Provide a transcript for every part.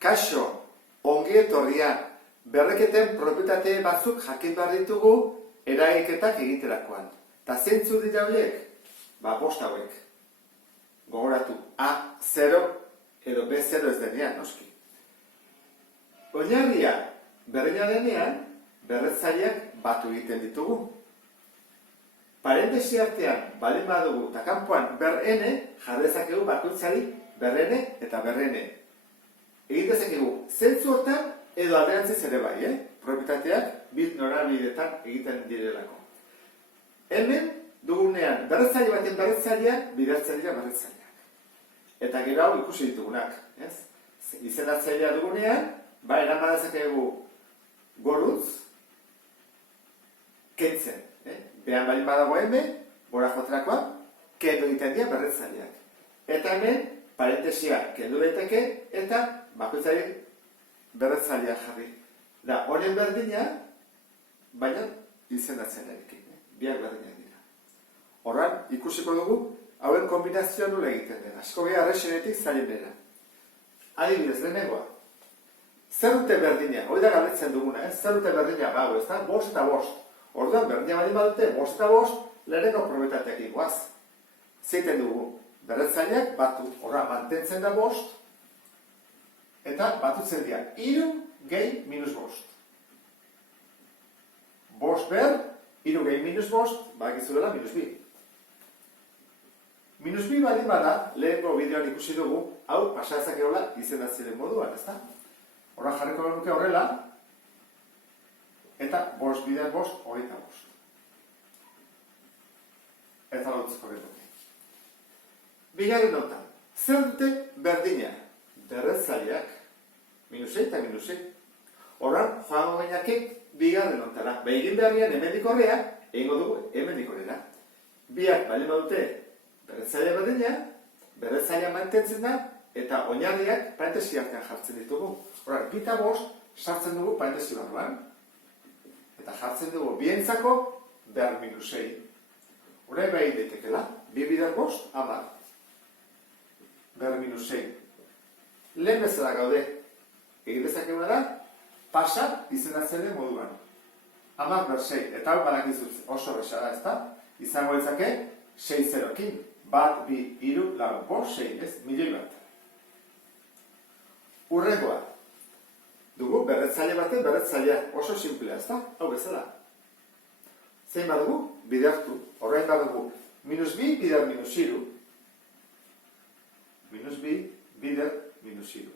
Kaixo, ongi etorria, berreketen propietate batzuk jakin behar ditugu eragiketak egiterakoan. Ta zeintzu dira horiek? Bost hauek. Gogoratu, A0 edo B0 ez denean, noski. Oinarria berdina denean, berretzaileak batu egiten ditugu. Parentesi artean, baldin badugu, eta kanpoan ber-n, jarrezakegu bakoitzari ber-n eta ber-n. Egin dezakegu, zentzu hortan edo alderantziz ere bai, propietateak bit norabidetan egiten direlako. Hemen dugunean, berretzaile baten berretzaileak, bidertzen dira berretzaileak. Eta gero hau ikusi ditugunak, ez? Izendatzailea dugunean, eraman dezakegu gorutz, kentzen. Behan balin badago hemen, gora joterakoa, kendu egiten dira berretzaileak. Eta hemen, parentesia kendu daiteke eta bakoitzari berretzailea jarri. Da, honen berdina, baina izendatzailearekin. Biak berdinak dira. Horran, ikusiko dugu, hauen kombinazioa nula egiten dena. Asko beha arrexenetik zailen dena. Adibidez, lehenengoa. Zer dute berdina? Hoi da galdetzen duguna, zer dute berdina? Bago, ez da? Bost eta bost. Orduan, berdina baldin badute, bost eta bost, lehenengo propietateak iguaz. Zeiten dugu, berretzaileak batu, horra mantentzen da bost, eta batutzen dira, 3 gehi minus bost. Bost ber, 3 gehi minus bost, bakizu dela minus bi. Minus bi baldin bada, lehenko bideoan ikusi dugu, hau pasazakeola izendatzeren moduan, ezta? Horra jarriko nuke horrela, eta bost bider bost, hogeita bost. Eta lautzeko gehiago. Bigarren notan, zer dute berdina? Berretzaileak, minusei eta minusei. Horran, joango gainakek bigarren notara. Egin beharrian hemendik horrea, egingo dugu hemendik horrela. Biak balin badute berretzailea berdina, berretzailea mantentzen da, eta oinarriak parentesi artean jartzen ditugu. Horran, bita bost sartzen dugu parentesi barruan, eta jartzen dugu bientzako ber minusei. Horre behin daitekela, bi bider bost, 10. Ber minusei. Lehen bezala gaude, egin dezakeguna da, pasa izendatzen den moduan. 10 ber 6, eta hau badakizut oso besara, ez da? Izango ditzake 6-0-kin. 1, 2, 3, 4, 5, 6, ez? Milioi bat. Urrengoa. Dugu berretzaile baten berretzailea. Oso simplea, ez da? Hau bezala. Zein badugu? Bidertu. Horrein badugu. Minus bi, bider minus iru. Minus bi, bider minus iru.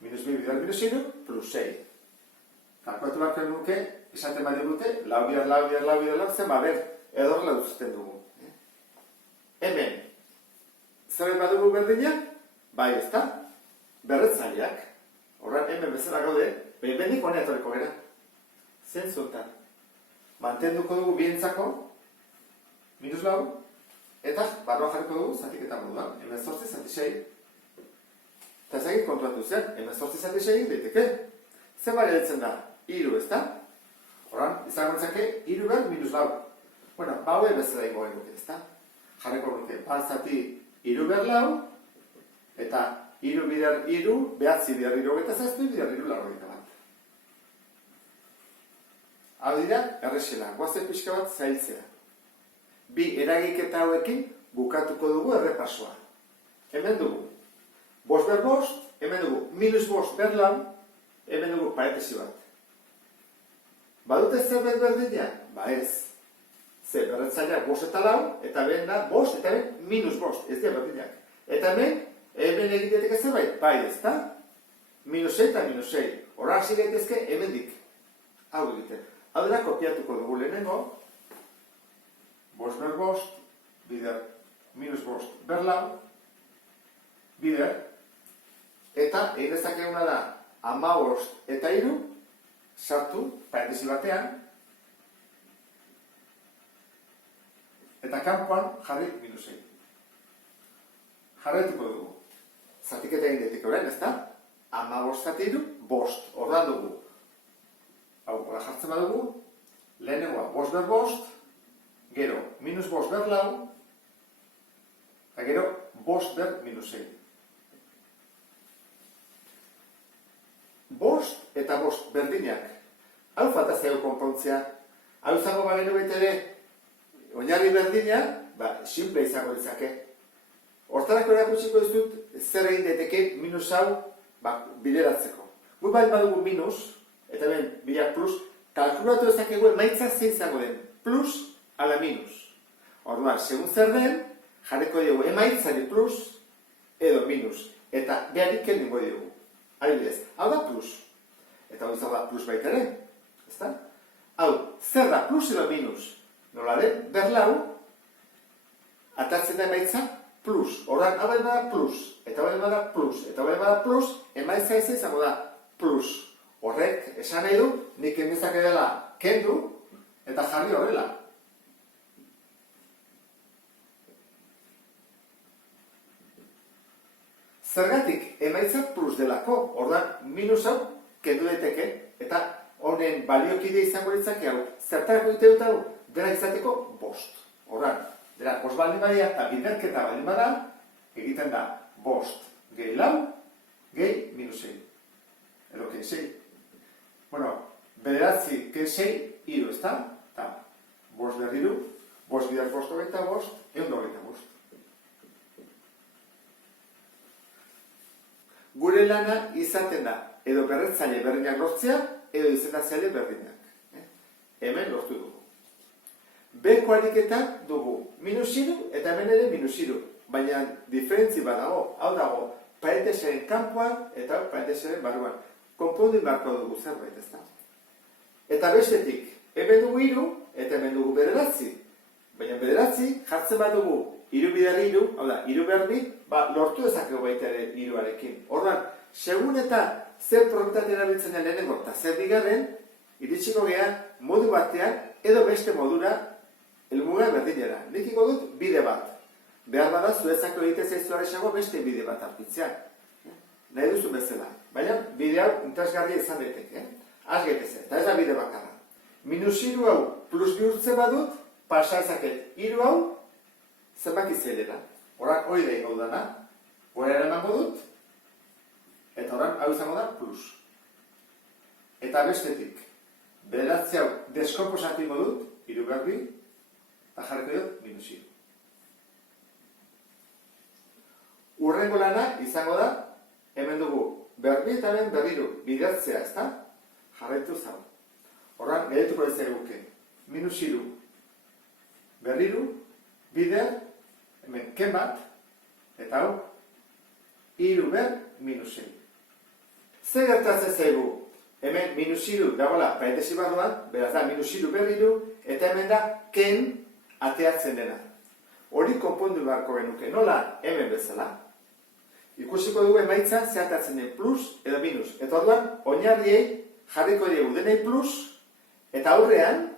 Minus bi, bider minus iru, plus 6. Kalkulatu barken nuke, esaten badi dute, lau bider, lau bider, lau bider, lau, zen baber, edor lauzten dugu. Hemen, zeren badugu berdina? Bai, ez da? Berretzaileak. Horren, hemen bezala gaude, behinbendik honea etorriko gara. Zentzuntan. Mantenduko dugu bientzako, minus lau, eta barroa jarriko dugu zatiketa moduan. Hemen zortzi zati 6. Eta ezagik kontuatu zen, hemen zortzi zati 6 daiteke. Zer bari ditzen da? Iru, ez da? Horren, izango entzake, iru ber minus lau. Bueno, baue bezala ingo eguke, ez da? Jarriko nuke, bat zati iru ber lau, eta iru bider iru, behatzi bider iru eta zazpi bider iru larroita bat. Hau dira, errexela, guazen pixka bat zailtzea. Bi eragiketa hauekin bukatuko dugu errepasoa. Hemen dugu, bost ber bost, hemen dugu minus bost ber lau, hemen dugu parentesi bat. Badute zerbait berdina? Ba ez. Ze berretzaileak bost eta lau, eta ben da bost eta ben minus bost, ez dira berdinak. Eta hemen egitetek zerbait, bai ez da? Minus 6 eta minus 6. Horra hasi gaitezke hemendik. Hau egiten. Hau dira kopiatuko dugu lehenengo. Bost ber bost, bider minus bost ber lau, bider. Eta egin dezakeguna da 15 eta 3, sartu, parentesi batean. Eta kanpoan jarri minus 6. Jarretuko dugu. Zatiketa egin daiteke orain, ez da? 15 zati 3, bost. Horran dugu. Hau, hori jartzen badugu. Lehenengoa, bost ber bost. Gero, minus bost ber lau. Eta gero, bost ber minus 6. eta 5 berdinak. Hau falta zaigu konpontzea. Hau izango bagenu ere oinarri berdina, simple izango ditzake. Hortarako erakutsiko ez dut zer egin daiteke minus hau bideratzeko. Guk bai badugu minus, eta ben bila plus, kalkulatu ezakegu emaitza zein izango den, plus ala minus. Orduan, segun zer den, jarriko dugu emaitzari plus edo minus, eta beharik kendengo dugu. Adibidez, hau da plus, eta hau izango da plus baita ere, ezta? Hau, zer da plus edo minus? Nola den, berlau, atatzen da emaitza, plus. Horran, hau bada plus, eta hau bada plus, eta hau bada plus, emaitza ez izango da plus. Horrek, esan nahi du, nik endizak edela kendu, eta jarri horrela. Zergatik, emaitza plus delako, horran, minus hau kendu daiteke, eta honen baliokide izango ditzake hau. Zertarako dute dut hau, dela izateko 5. Horran, dela 5 baldin badia, eta biderketa baldin bada, egiten da 5 gehi 4, gehi minus 6. Edo ken 6. Bueno, bederatzi ken 6, 3, ez da? Eta 5 berriru, 5 bidar 5 hogeita 5, 125. Gure lana izaten da, edo berretzaile berdinak lortzea, edo izendatzaile berdinak. Hemen lortu dugu. Beko ariketan dugu minus 3 eta hemen ere minus 3. Baina diferentzi badago, hau dago, parentesaren kanpoan eta parentesaren barruan. Konpondu inbarko dugu zerbait, ez da? Eta bestetik, hemen dugu 3 eta hemen dugu bederatzi. Baina bederatzi jartzen badugu 3 bidar 3, hau da, 3 berdi, lortu ezakego baita ere 3arekin. Orduan, segun eta zer propietate erabiltzen lehenengo eta zer bigarren, iritsiko gea modu batean edo beste modura helmuga berdinera. Nikiko dut bide bat. Behar bada zuezako egite zaizuare esago beste bide bat hartitzea. Nahi duzu bezala. Baina bide hau interesgarria izan daiteke. Az gaiteze, eta ez da bide bakarra. Minus 3 hau plus bihurtzen badut, pasa ezaket 3 hau zenbaki zelera. Horak hori da ingo dana, hori emango dut, eta horan hau izango da plus. Eta bestetik, bederatzi hau deskomposatu ingo dut, 3 berdi, eta jarriko dut minus 3. Urrengo lana izango da, hemen dugu berdi eta hemen berriru, bidertzea, ez da? Jarraitu zau. Horan, gehituko ez eguke, minus 3, berriru, bider, hemen ken bat, eta hau, 3 ber minus 6. Zer gertatzen zaigu? Hemen minus 3 dagoela parentesi barruan, beraz da minus 3 berriru, eta hemen da ken ateatzen dena. Hori konpondu beharko genuke, nola hemen bezala. Ikusiko dugu emaitza zeatatzen den plus edo minus. Eta orduan, oinarriei jarriko dugu denei plus, eta aurrean,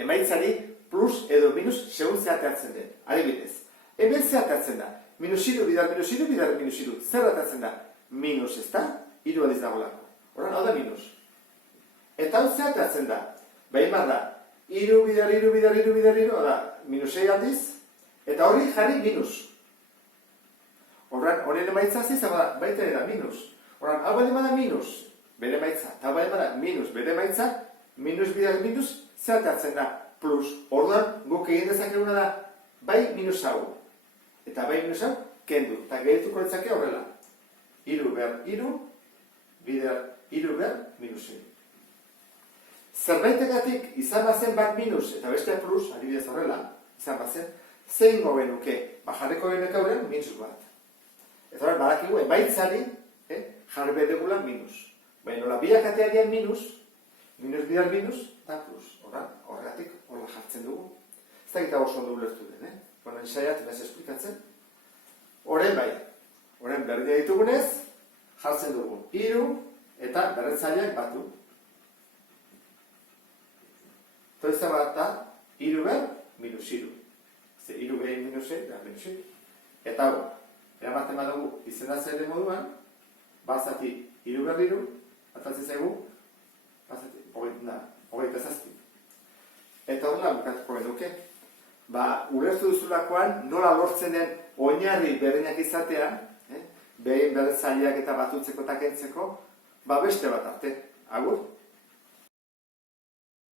emaitzari plus edo minus segun zeatatzen den. Adibidez, hemen zeatatzen da. Minus 3, bidar minus 3, bidar minus 3. Zer atatzen da? Minus ez da? 3 aldiz dagolako. Horren, hau da minus. Eta hau zeatatzen da. Behin bar da. 3, bidar 3, bidar 3, bidar 3, hau da, minus 6 aldiz. Eta horri jarri minus. Horren, horren emaitza zizango da, baita ere da minus. Horren, hau bali bada minus, bere emaitza. Eta hau bali bada minus, bere emaitza. Minus bidar minus, zeatatzen da plus. Orduan, guk egin dezakeguna da, bai minus hau. Eta bai minus hau, kendu. Eta gehituko ditzake horrela. 3 ber 3, bidar 3 ber minus 6. Zerbaitegatik izan bazen bat minus eta beste plus, adibidez horrela, izan bazen, zein goben nuke, jarriko genuke horren minus bat. Eta horren badakigu, emaitzari, jarri bedegula minus. Baina nola bilakatea dian minus bidar minus, eta plus. Horregatik, horrela jartzen dugu. Ez da gita oso ondo ulertu den, Bueno, ensaiat, bez esplikatzen. Horren bai, horren berdea ditugunez, jartzen dugu 3 eta berretzaileak batu. Toizan bat da, 3 ber minus 3. 3 behin minus 6, da minus 6. Eta hau, eramaten badugu izendatzea moduan, bazati 3 ber 3, atatzen zaigu, bazati, hogeita zazpi. Eta horrela bukatuko genuke. Ulertu duzulakoan nola lortzen den oinarri berdinak izatea, behin berretzaileak eta batutzeko eta kentzeko, beste bat arte. Agur!